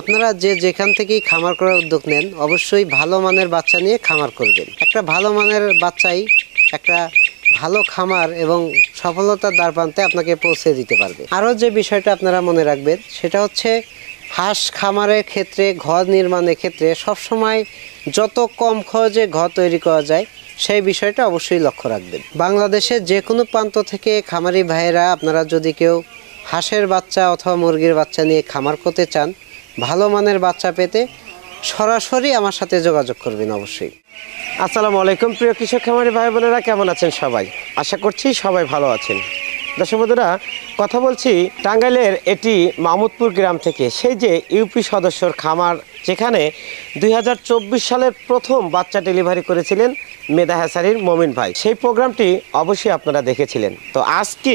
আপনারা যে যেখান থেকেই খামার করার উদ্যোগ নেন অবশ্যই ভালো মানের বাচ্চা নিয়ে খামার করবেন। একটা ভালো মানের বাচ্চাই একটা ভালো খামার এবং সফলতার দ্বারপ্রান্তে আপনাকে পৌঁছে দিতে পারবে। আরও যে বিষয়টা আপনারা মনে রাখবেন সেটা হচ্ছে হাঁস খামারের ক্ষেত্রে ঘর নির্মাণের ক্ষেত্রে সবসময় যত কম খরচে ঘর তৈরি করা যায় সেই বিষয়টা অবশ্যই লক্ষ্য রাখবেন। বাংলাদেশের যে কোনো প্রান্ত থেকে খামারি ভাইয়েরা আপনারা যদি কেউ হাঁসের বাচ্চা অথবা মুরগির বাচ্চা নিয়ে খামার করতে চান, ভালো মানের বাচ্চা পেতে সরাসরি আমার সাথে যোগাযোগ করবেন অবশ্যই। আসসালামু আলাইকুম প্রিয় কৃষক খামারি ভাই বোনেরা, কেমন আছেন সবাই? আশা করছি সবাই ভালো আছেন। দর্শক বন্ধুরা, কথা বলছি টাঙ্গাইলের এটি মাহমুদপুর গ্রাম থেকে, সেই যে ইউপি সদস্যর খামার, যেখানে 2024 সালের প্রথম বাচ্চা ডেলিভারি করেছিলেন মেধা হ্যাচারির মমিন ভাই। সেই প্রোগ্রামটি অবশ্যই আপনারা দেখেছিলেন। তো আজকে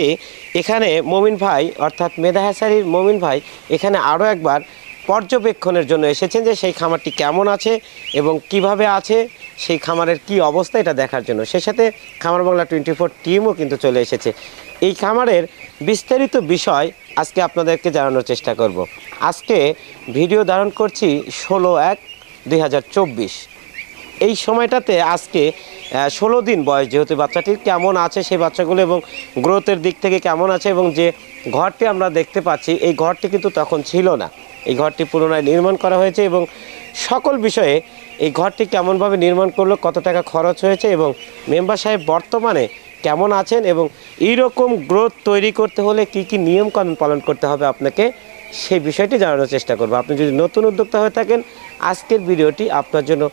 এখানে মমিন ভাই অর্থাৎ মেধা হ্যাচারির মমিন ভাই এখানে আরও একবার পর্যবেক্ষণের জন্য এসেছেন যে সেই খামারটি কেমন আছে এবং কিভাবে আছে, সেই খামারের কি অবস্থা এটা দেখার জন্য। সেই সাথে খামার বাংলা 24 টিমও কিন্তু চলে এসেছে। এই খামারের বিস্তারিত বিষয় আজকে আপনাদেরকে জানানোর চেষ্টা করব। আজকে ভিডিও ধারণ করছি 16/1/2024। এই সময়টাতে আজকে 16 দিন বয়স, যেহেতু বাচ্চাটির কেমন আছে সেই বাচ্চাগুলো এবং গ্রোথের দিক থেকে কেমন আছে, এবং যে ঘরটি আমরা দেখতে পাচ্ছি এই ঘরটি কিন্তু তখন ছিল না। এই ঘরটি পুনরায় নির্মাণ করা হয়েছে এবং সকল বিষয়ে এই ঘরটি কেমনভাবে নির্মাণ করলো, কত টাকা খরচ হয়েছে এবং মেম্বার সাহেব বর্তমানে কেমন আছেন এবং এইরকম গ্রোথ তৈরি করতে হলে কি কি নিয়মকানুন পালন করতে হবে আপনাকে, সেই বিষয়টি জানানোর চেষ্টা করব। আপনি যদি নতুন উদ্যোক্তা হয়ে থাকেন, আজকের ভিডিওটি আপনার জন্য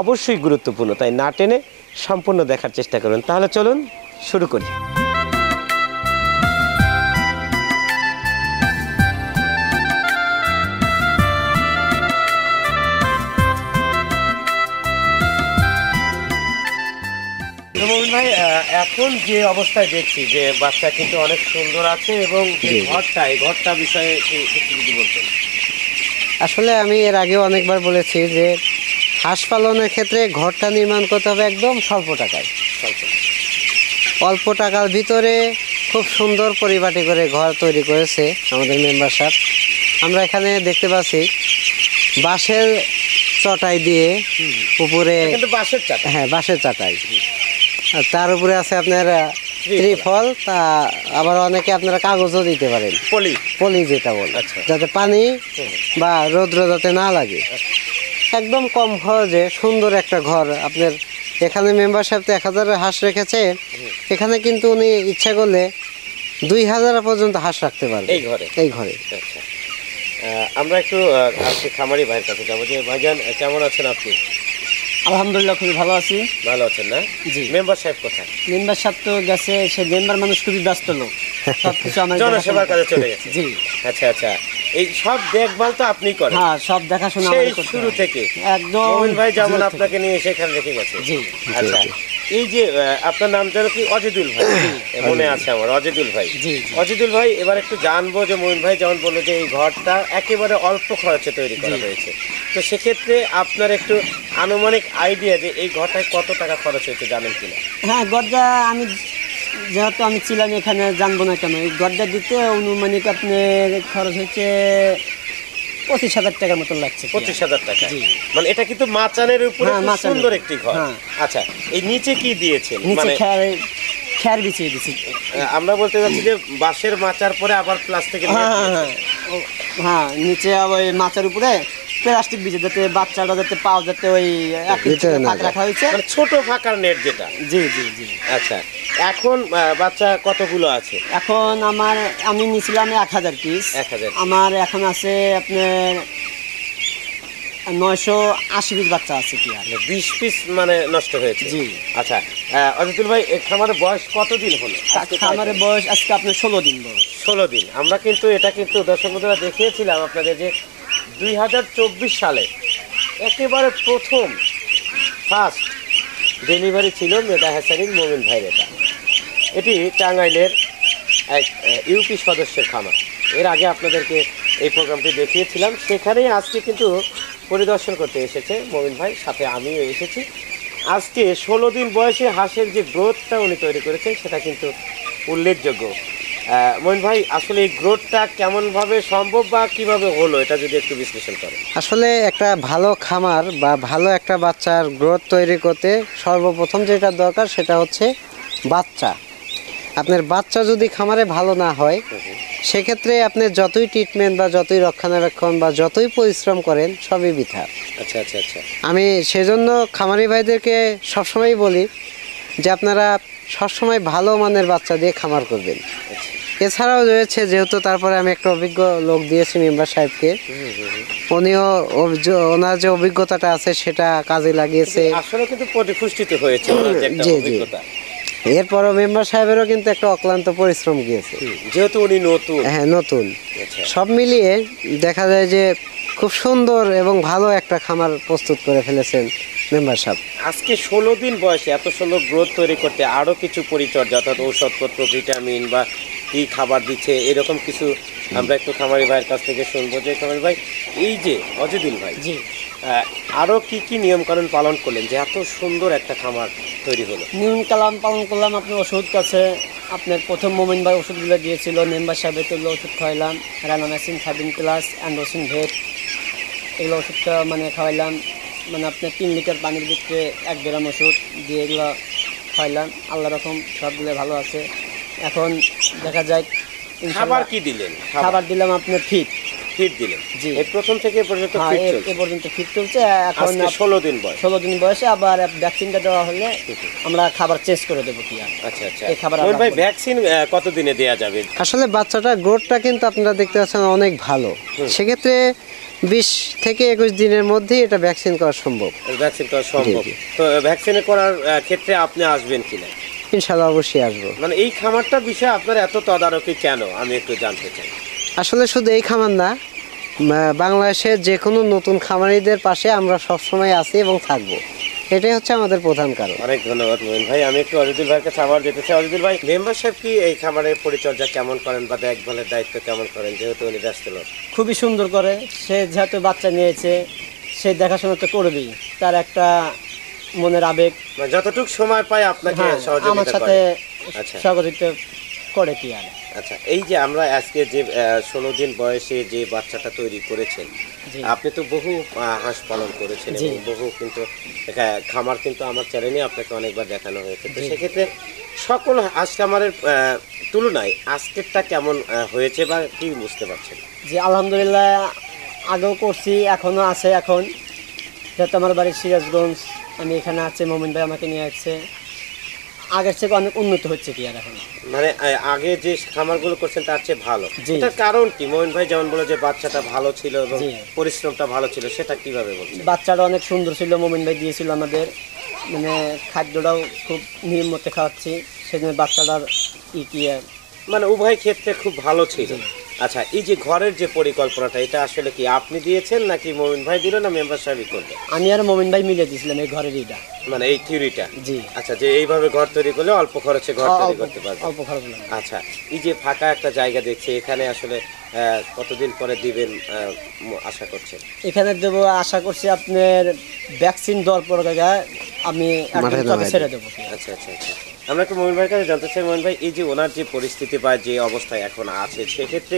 অবশ্যই গুরুত্বপূর্ণ, তাই না টেনে সম্পূর্ণ দেখার চেষ্টা করুন। তাহলে চলুন শুরু করি। মমিন ভাই, এখন যে অবস্থায় দেখছি যে বাচ্চা কিন্তু অনেক সুন্দর আছে এবং যে ঘরটা, এই ঘরটা বিষয়ে কিছু যদি বলতেন। আসলে আমি এর আগেও অনেকবার বলেছি যে হাঁস পালনের ক্ষেত্রে ঘরটা নির্মাণ করতে হবে একদম স্বল্প টাকায়। অল্প টাকার ভিতরে খুব সুন্দর পরিপাটি করে ঘর তৈরি করেছে আমাদের মেম্বার সাহেব। আমরা এখানে দেখতে পাচ্ছি বাঁশের চটাই দিয়ে উপরে, বাঁশের চাটা, হ্যাঁ বাঁশের চাটাই, আর তার উপরে আছে আপনার ত্রিফল, তা আবার অনেকে আপনারা কাগজও দিতে পারেন, পলি পলি যেটা বলে, যাতে পানি বা রৌদ্র যাতে না লাগে। একদম কম খরচে সুন্দর একটা ঘর আপনার এখানে মেম্বার সাহেব তো 1000 হাঁস রেখেছে, এখানে কিন্তু উনি ইচ্ছা করলে 2000 পর্যন্ত হাঁস রাখতে পারবে এই ঘরে। আচ্ছা, আমরা একটু আজকে খামারি ভাইয়ের কাছে যাবো। যে ভাইজান, কেমন আছেন আপনি? আলহামদুলিল্লাহ, খুবই ভালো আছি। ভালো আছেন না? জি। মেম্বার সাহেব কোথায়? মেম্বার সাহেব তো গেছে, সে মেম্বার মানুষ খুবই ব্যস্ত লোক, সবকিছু আমার জনসেবার কাজে চলে গেছে। জি। আচ্ছা আচ্ছা, এই সব দেখভাল তো আপনিই করেন? হ্যাঁ, সব দেখাশোনা সেই আমারই করতে শুরু হয়। থেকে একদম মমিন ভাই যেমন শুরু থেকে। আপনাকে নিয়ে সেখানে রেখে গেছে। জি। আচ্ছা, এই যে আপনার নাম যেন কি? অজিদুল ভাই, মনে আছে আমার, অজিদুল ভাই। জি। অজিদুল ভাই, এবার একটু জানবো যে মমিন ভাই যেমন বললো যে এই ঘরটা একেবারে অল্প খরচে তৈরি করা হয়েছে, তো সেক্ষেত্রে আপনার একটু আনুমানিক আইডিয়া যে এই ঘরটায় কত টাকা খরচ হয়েছে জানেন কিনা? হ্যাঁ, গড্ডা আমি যেহেতু আমি ছিলাম এখানে, জানবো না কেন, এই গড্ডা দিতে অনুমানিক আপনার খরচ হচ্ছে 25,000 টাকার মতো লাগছে। 25,000 টাকা? জি। মানে এটা কিন্তু মাচানের উপরে হ্যাঁ, খুব মাচানের। সুন্দর একটি ঘর। হ্যাঁ। আচ্ছা, এই নিচে কি দিয়েছেন? নিচে মানে খ্যার বিছিয়ে দিছি। আমরা বলতে চাচ্ছি যে বাঁশের মাচার পরে আবার প্লাস্টিকের হ্যাঁ হ্যাঁ হ্যাঁ হ্যাঁ, নিচে ওই মাচার উপরে প্লাস্টিক বিছে, যাতে বাচ্চাটা যাতে পাও, যাতে ওই ভিতরে না ফাঁক রাখা হয়েছে। মানে ছোট ফাঁকার নেট যেটা। জি জি জি। আচ্ছা, এখন বাচ্চা কতগুলো আছে? এখন আমি নিয়েছিলাম 1000 পিস। 1000। আমার এখন আছে আপনার 980 পিস বাচ্চা আছে। কি আর 20 পিস মানে নষ্ট হয়েছে? জি। আচ্ছা, অজিতুল ভাই, এই খামারের বয়স কতদিন হলো? খামারের বয়স আজকে আপনার 16 দিন বয়স। 16 দিন। আমরা কিন্তু এটা কিন্তু দর্শক বন্ধুরা দেখিয়েছিলাম আপনাদের যে 2024 সালে একেবারে প্রথম ফার্স্ট ডেলিভারি ছিল মেধা হ্যাচারির মমিন ভাইয়ের। এটি টাঙ্গাইলের এক ইউপি সদস্যের খামার। এর আগে আপনাদেরকে এই প্রোগ্রামটি দেখিয়েছিলাম, সেখানেই আজকে কিন্তু পরিদর্শন করতে এসেছে মমিন ভাই, সাথে আমিও এসেছি। আজকে 16 দিন বয়সে হাঁসের যে গ্রোথটা উনি তৈরি করেছেন সেটা কিন্তু উল্লেখযোগ্য। মইন ভাই আসলে এই গ্রোথটা কেমন ভাবে সম্ভব বা কিভাবে হলো এটা যদি একটু বিশ্লেষণ করেন। আসলে একটা ভালো খামার বা ভালো একটা বাচ্চার গ্রোথ তৈরি করতে সর্বপ্রথম যেটা দরকার সেটা হচ্ছে বাচ্চা। আপনার বাচ্চা যদি খামারে ভালো না হয় সেক্ষেত্রে আপনি যতই ট্রিটমেন্ট বা যতই রক্ষণাবেক্ষণ বা যতই পরিশ্রম করেন সবই বৃথা। আচ্ছা আচ্ছা আচ্ছা। আমি সেজন্য খামারি ভাইদেরকে সবসময় বলি যে আপনারা সবসময় ভালো মানের বাচ্চা দিয়ে খামার করবেন। এছাড়াও রয়েছে, যেহেতু তারপরে আমি একটা অভিজ্ঞ লোক দিয়েছি মেম্বার সাহেবকে, উনিও ওনার যে অভিজ্ঞতাটা আছে সেটা কাজে লাগিয়েছে। আসলে কিন্তু প্রতিষ্ঠিত হয়েছে ওনার যে একটা জি, জি। অভিজ্ঞতা। এরপরও মেম্বার সাহেবেরও কিন্তু একটা অক্লান্ত পরিশ্রম গিয়েছে। যেহেতু উনি নতুন। হ্যাঁ, নতুন। আচ্ছা। সব মিলিয়ে দেখা যায় যে খুব সুন্দর এবং ভালো একটা খামার প্রস্তুত করে ফেলেছেন মেম্বার সাহেব। আজকে 16 দিন বয়সে এত সুন্দর গ্রোথ তৈরি করতে আরো কিছু পরিচর্যা অর্থাৎ ঔষধপত্র, ভিটামিন বা কি খাবার দিচ্ছে এরকম কিছু আমরা একটু খামারি ভাইয়ের কাছ থেকে শুনবো। যে খামারি ভাই, এই যে অজিদুল ভাই, জি, আরো কি কি নিয়ম কানুন পালন করলেন যে এত সুন্দর একটা খামার তৈরি হলো? নিয়ম কালাম পালন করলাম। আপনার ওষুধ কাছে আপনার প্রথম মোমিন ভাই ওষুধগুলো দিয়েছিল, মেম্বার সাহেবের তুলো ওষুধ খাওয়াইলাম, রানামেসিন 13+ অ্যান্ডোসিন ভেট, এগুলো ওষুধটা মানে খাওয়াইলাম। মানে আপনার 3 লিটার পানির ভিতরে 1 গ্রাম ওষুধ দিয়ে এগুলো খাওয়াইলাম। আল্লাহ রকম সবগুলো ভালো আছে। এখন দেখা যায় খাবার কি দিলেন? খাবার দিলাম আপনার ফিট ফিট দিলেন? জি। এই প্রথম থেকে এ পর্যন্ত হ্যাঁ, ফিট এ চলছে? পর্যন্ত ফিট চলছে। এখন আজকে 16 দিন বয়স। 16 দিন বয়সে আবার ভ্যাকসিনটা দেওয়া হলে আমরা খাবার চেঞ্জ করে দেবো কি আর। আচ্ছা আচ্ছা। এই খাবার মইন আমরা ভাই, রাখবো না। ভ্যাকসিন কত দিনে দেয়া যাবে? আসলে বাচ্চাটার গ্রোথটা কিন্তু আপনারা দেখতে পাচ্ছেন অনেক ভালো। সেক্ষেত্রে 20 থেকে 21 দিনের মধ্যেই এটা ভ্যাকসিন করা সম্ভব। ভ্যাকসিন করা সম্ভব? জি। তো ভ্যাকসিন করার ক্ষেত্রে আপনি আসবেন কিনা? ইনশাল্লাহ অবশ্যই আসবো। মানে এই খামারটার বিষয়ে আপনার এত তদারকি কেন আমি একটু জানতে চাই। আসলে শুধু এই খামার না, বাংলাদেশের যে কোনো নতুন খামারিদের পাশে আমরা সবসময় আছি এবং থাকবো। এটাই হচ্ছে আমাদের প্রধান কারণ। অনেক ধন্যবাদ মোহিন ভাই। আমি একটু অজিদুল ভাইয়ের কাছে আবার যেতে চাই। অজিদুল ভাই, মেম্বার সাহেব কি এই খামারের পরিচর্যা কেমন করেন বা দেখভালের দায়িত্ব কেমন করেন, যেহেতু উনি ব্যস্ত লোক? খুবই সুন্দর করে। সে যেহেতু বাচ্চা নিয়েছে সে দেখাশোনা তো করবেই, তার একটা মনের আবেগ। মানে যতটুকু সময় পায় আপনাকে হ্যাঁ, আমার সহযোগিতা সাথে করে। আচ্ছা সহযোগিতা করে কি আর। আচ্ছা। এই যে আমরা আজকে যে 16 দিন বয়সে যে বাচ্চাটা তৈরি করেছেন, জি। আপনি তো বহু হাঁস পালন করেছেন জি। এবং বহু কিন্তু খামার কিন্তু আমার চ্যানেলে আপনাকে অনেকবার দেখানো হয়েছে। তো জি। সেক্ষেত্রে সকল হাঁস খামারের তুলনায় আজকেরটা কেমন হয়েছে বা কি বুঝতে পারছেন? যে আলহামদুলিল্লাহ, আগেও করছি, এখনও আছে। এখন যেহেতু আমার বাড়ি সিরাজগঞ্জ, আমি এখানে আছি, মোমিন ভাই আমাকে নিয়ে আসছে, আগের থেকে অনেক উন্নত হচ্ছে কি আর এখন। মানে আগে যে খামারগুলো করছেন তার চেয়ে ভালো। জি। এটার কারণ কি? মোহিন ভাই যেমন বলে যে বাচ্চাটা ভালো ছিল এবং জি। পরিশ্রমটা ভালো ছিল, সেটা কিভাবে বলছেন? বাচ্চাটা অনেক সুন্দর ছিল, মোমিন ভাই দিয়েছিল আমাদের। মানে খাদ্যটাও খুব নিয়ম মতো খাওয়াচ্ছি, সেজন্য বাচ্চাটার কি আর। মানে উভয় ক্ষেত্রে খুব ভালো ছিল। জি। আচ্ছা, এই যে ঘরের যে পরিকল্পনাটা, এটা আসলে কি আপনি দিয়েছেন নাকি মোমিন ভাই দিল না মেম্বার সাহেবই করবে? আমি আর মোমিন ভাই মিলে দিয়েছিলাম এই ঘরের ইটা। মানে এই থিওরিটা? জি। আচ্ছা, যে এইভাবে ঘর তৈরি করলে অল্প খরচে ঘর তৈরি অল্প করতে পারবে। অল্প খরচ লাগে। আচ্ছা, এই যে ফাঁকা একটা জায়গা দেখছি, এখানে আসলে কতদিন পরে দিবেন আশা করছেন? এখানে দেবো আশা করছি আপনার ভ্যাকসিন দেওয়ার পর আমি মাঠে একদম নামাই ছেড়ে দেবো। আচ্ছা আচ্ছা আচ্ছা। আমরা একটু মোমিন ভাইয়ের কাছে জানতে চাই, মোমিন ভাই, এই যে ওনার যে পরিস্থিতি বা যে অবস্থায় এখন আছে, সেক্ষেত্রে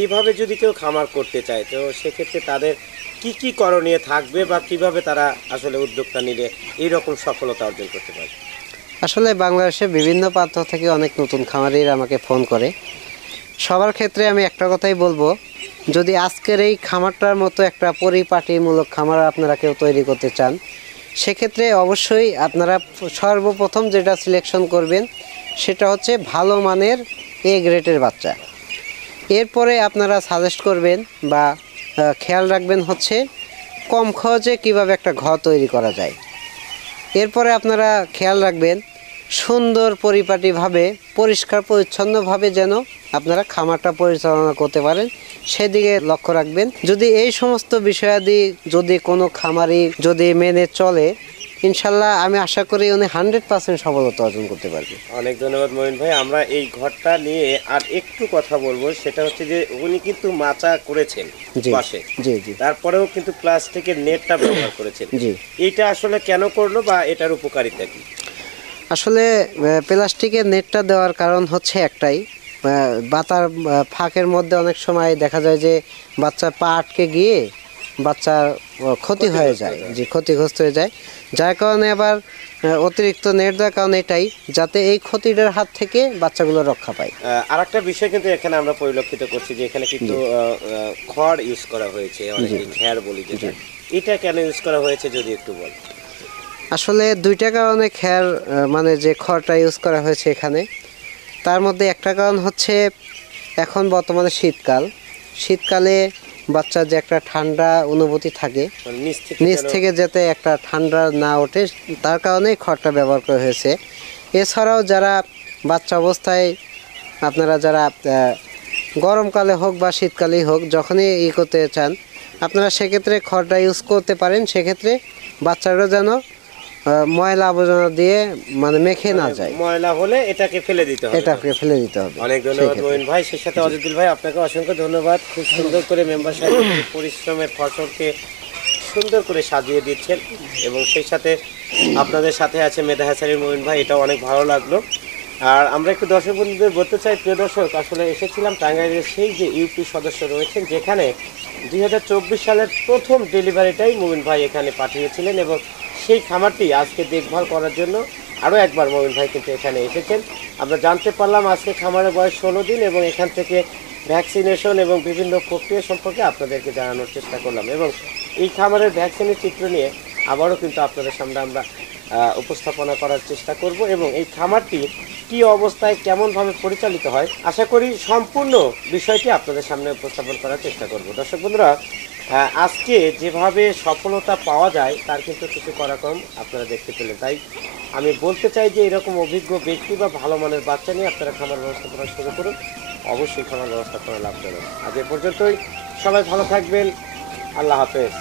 এইভাবে যদি কেউ খামার করতে চায়, তো সেক্ষেত্রে তাদের কি কি করণীয় থাকবে বা কিভাবে তারা আসলে উদ্যোগটা নিলে এইরকম সফলতা অর্জন করতে পারবে? আসলে বাংলাদেশে বিভিন্ন প্রান্ত থেকে অনেক নতুন খামারিরা আমাকে ফোন করে। সবার ক্ষেত্রে আমি একটা কথাই বলবো, যদি আজকের এই খামারটার মতো একটা পরিপাটিমূলক খামার আপনারা কেউ তৈরি করতে চান, সেক্ষেত্রে অবশ্যই আপনারা সর্বপ্রথম যেটা সিলেকশন করবেন সেটা হচ্ছে ভালো মানের এ গ্রেডের বাচ্চা। এরপরে আপনারা সাজেস্ট করবেন বা খেয়াল রাখবেন হচ্ছে কম খরচে কিভাবে একটা ঘর তৈরি করা যায়। এরপরে আপনারা খেয়াল রাখবেন সুন্দর পরিপাটিভাবে পরিষ্কার পরিচ্ছন্নভাবে যেন আপনারা খামারটা পরিচালনা করতে পারেন, সেদিকে লক্ষ্য রাখবেন। যদি এই সমস্ত বিষয়াদি যদি কোনো খামারি যদি মেনে চলে, ইনশাল্লাহ আমি আশা করি উনি 100% সফলতা অর্জন করতে পারবে। অনেক ধন্যবাদ মোমিন ভাই। আমরা এই ঘরটা নিয়ে আর একটু কথা বলবো, সেটা হচ্ছে যে উনি কিন্তু মাচা করেছেন জি পাশে, জি জি তারপরেও কিন্তু প্লাস্টিকের নেটটা ব্যবহার করেছেন। জি। এইটা আসলে কেন করলো বা এটার উপকারিতা কি? আসলে প্লাস্টিকের নেটটা দেওয়ার কারণ হচ্ছে একটাই, বাতার ফাঁকের মধ্যে অনেক সময় দেখা যায় যে বাচ্চার পা আটকে গিয়ে বাচ্চার ক্ষতি হয়ে যায়, যে ক্ষতিগ্রস্ত হয়ে যায়। যার কারণে আবার অতিরিক্ত নেট দেওয়ার কারণে এটাই, যাতে এই ক্ষতিটার হাত থেকে বাচ্চাগুলো রক্ষা পায়। আর একটা বিষয় কিন্তু এখানে আমরা পরিলক্ষিত করছি যে এখানে কিন্তু খড় ইউজ করা হয়েছে, অনেকে খ্যার বলি যেটা, এটা কেন ইউজ করা হয়েছে যদি একটু বল। আসলে দুইটা কারণে খ্যার মানে যে খড়টা ইউজ করা হয়েছে এখানে, তার মধ্যে একটা কারণ হচ্ছে এখন বর্তমানে শীতকালে বাচ্চার যে একটা ঠান্ডা অনুভূতি থাকে, মানে নিচ থেকে যাতে একটা ঠান্ডা না ওঠে তার কারণেই খড়টা ব্যবহার করা হয়েছে। এছাড়াও যারা বাচ্চা অবস্থায় আপনারা যারা গরমকালে হোক বা শীতকালেই হোক যখনই করতে চান আপনারা সেক্ষেত্রে খড়টা ইউজ করতে পারেন। সেক্ষেত্রে বাচ্চারা যেন ময়লা আবর্জনা দিয়ে মানে মেখে না যায়, ময়লা হলে এটাকে ফেলে দিতে হবে, এটাকে ফেলে দিতে হবে। অনেক ধন্যবাদ মঈন ভাই, সেই সাথে অজিদুল ভাই আপনাকে অসংখ্য ধন্যবাদ। খুব সুন্দর করে মেম্বার সাহেব পরিশ্রমের ফসলকে সুন্দর করে সাজিয়ে দিচ্ছেন এবং সেই সাথে আপনাদের সাথে আছে মেধা হাসানের মঈন ভাই, এটাও অনেক ভালো লাগলো। আর আমরা একটু দর্শক বন্ধুদের বলতে চাই, প্রিয় দর্শক, আসলে এসেছিলাম টাঙ্গাইলের সেই যে ইউপি সদস্য রয়েছেন যেখানে 2024 সালের প্রথম ডেলিভারিটাই মঈন ভাই এখানে পাঠিয়েছিলেন এবং সেই খামারটি আজকে দেখভাল করার জন্য আরও একবার মঈন ভাই কিন্তু এখানে এসেছেন। আমরা জানতে পারলাম আজকে খামারের বয়স 16 দিন এবং এখান থেকে ভ্যাকসিনেশন এবং বিভিন্ন প্রক্রিয়া সম্পর্কে আপনাদেরকে জানানোর চেষ্টা করলাম এবং এই খামারের ভ্যাকসিনের চিত্র নিয়ে আবারও কিন্তু আপনাদের সামনে আমরা উপস্থাপনা করার চেষ্টা করব এবং এই খামারটি কী অবস্থায় কেমনভাবে পরিচালিত হয় আশা করি সম্পূর্ণ বিষয়টি আপনাদের সামনে উপস্থাপন করার চেষ্টা করব। দর্শক বন্ধুরা, আজকে যেভাবে সফলতা পাওয়া যায় তার কিন্তু কিছু করা কম আপনারা দেখতে পেলেন। তাই আমি বলতে চাই যে এরকম অভিজ্ঞ ব্যক্তি বা ভালো মানের বাচ্চা নিয়ে আপনারা খামার ব্যবস্থাপনা শুরু করুন, অবশ্যই খামার ব্যবস্থাপনা লাভজনক। আজ এ পর্যন্তই, সবাই ভালো থাকবেন, আল্লাহ হাফেজ।